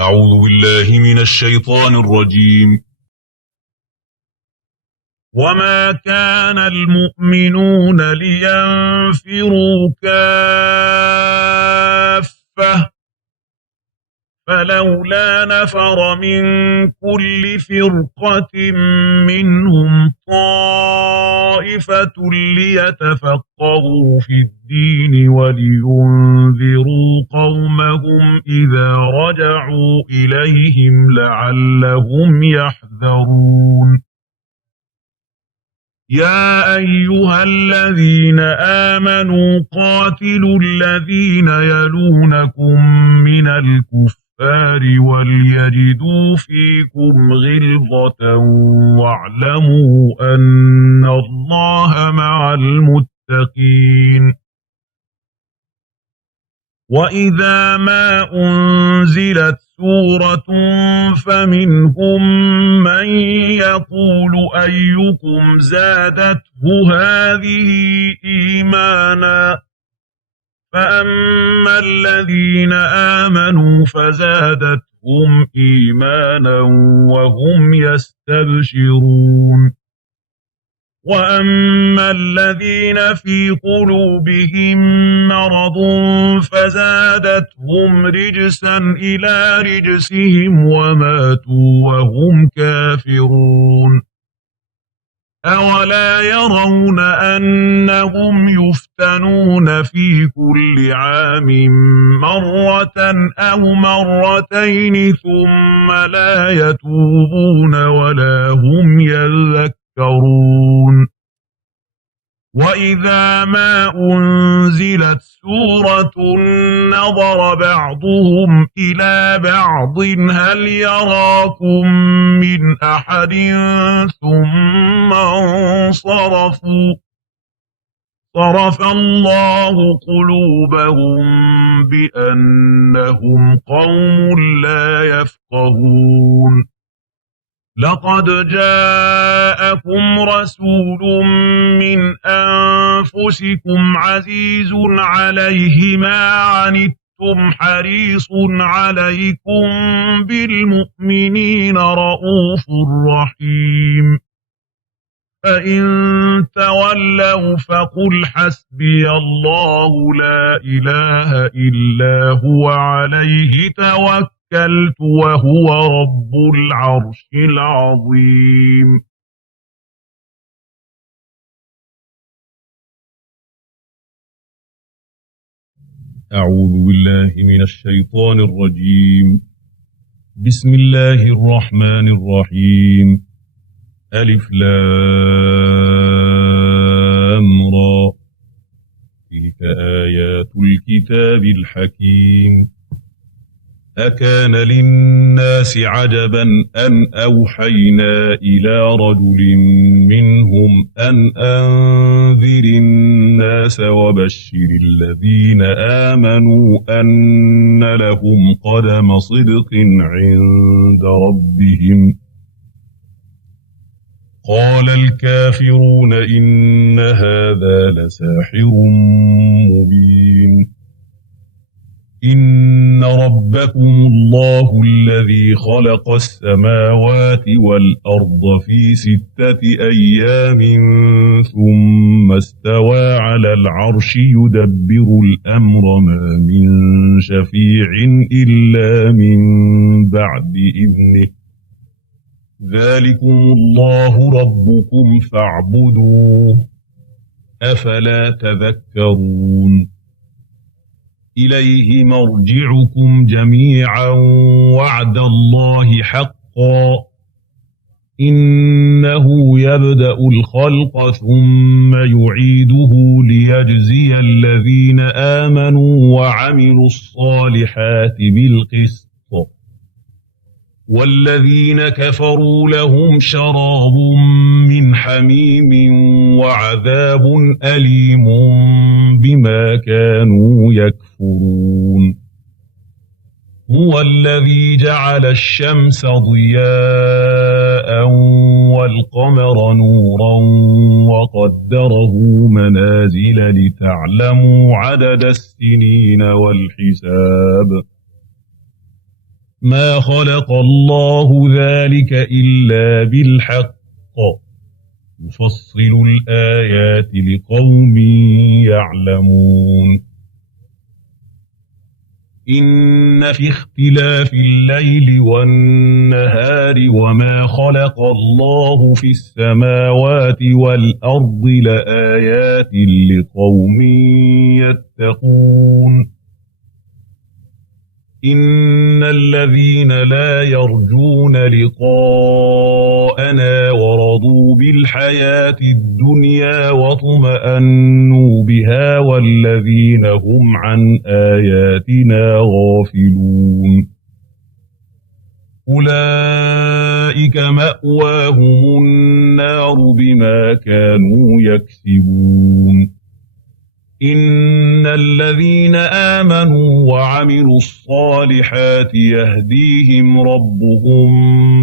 أعوذ بالله من الشيطان الرجيم. وما كان المؤمنون لينفروا كافة فلولا نفر من كل فرقة منهم طائفة ليتفقهوا في الدين ولينذروا قومهم إذا رجعوا إليهم لعلهم يحذرون. يا أيها الذين آمنوا قاتلوا الذين يلونكم من الكفار وليجدوا فيكم غلظة واعلموا أن الله مع المتقين. وإذا ما أنزلت سورة فمنهم من يقول أيكم زادته هذه إيمانا فأما الذين آمنوا فزادتهم إيمانا وهم يستبشرون. وأما الذين في قلوبهم مرض فزادتهم رجسا إلى رجسهم وماتوا وهم كافرون. أولا يرون أنهم يفتنون في كل عام مرة أو مرتين ثم لا يتوبون ولا هم يذكرون. وإذا ما أنزلت سورة نظر بعضهم إلى بعض هل يراكم من أحد ثم انصرفوا صرف الله قلوبهم بأنهم قوم لا يفقهون. لقد جاءكم رسول من أنفسكم عزيز عليه ما عنتم حريص عليكم بالمؤمنين رؤوف رحيم. فإن تولوا فقل حسبي الله لا إله إلا هو عليه توكلت وهو رب العرش العظيم. أعوذ بالله من الشيطان الرجيم. بسم الله الرحمن الرحيم. ألف لام را تلك آيات الكتاب الحكيم. أكان للناس عجبا أن أوحينا إلى رجل منهم أن أنذر الناس وبشر الذين آمنوا أن لهم قدم صدق عند ربهم. قال الكافرون إن هذا لساحر مبين. إن ربكم الله الذي خلق السماوات والأرض في 6 أيام ثم استوى على العرش يدبر الأمر ما من شفيع إلا من بعد إذنه. ذلكم الله ربكم فاعبدوه أفلا تذكرون. إليه مرجعكم جميعا وعد الله حقا إنه يبدأ الخلق ثم يعيده ليجزي الذين آمنوا وعملوا الصالحات بالقسط والذين كفروا لهم شراب من حميم وعذاب أليم بما كانوا يكفرون. هو الذي جعل الشمس ضياء والقمر نورا وقدره منازل لتعلموا عدد السنين والحساب ما خلق الله ذلك إلا بالحق يفصل الآيات لقوم يعلمون إن في اختلاف الليل والنهار وما خلق الله في السماوات والأرض لآيات لقوم يتقون إن الذين لا يرجون لقاءنا ورضوا بالحياة الدنيا واطمأنوا بها والذين هم عن آياتنا غافلون أولئك مأواهم النار بما كانوا يكسبون إن الذين آمنوا وعملوا الصالحات يهديهم ربهم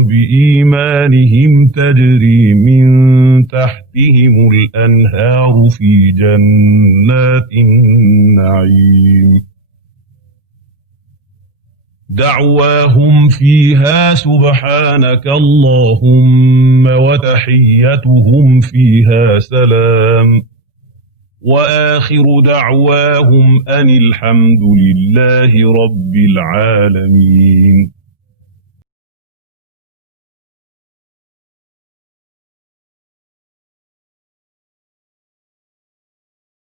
بإيمانهم تجري من تحتهم الأنهار في جنات النعيم دعواهم فيها سبحانك اللهم وتحيتهم فيها سلام وآخر دعواهم أن الحمد لله رب العالمين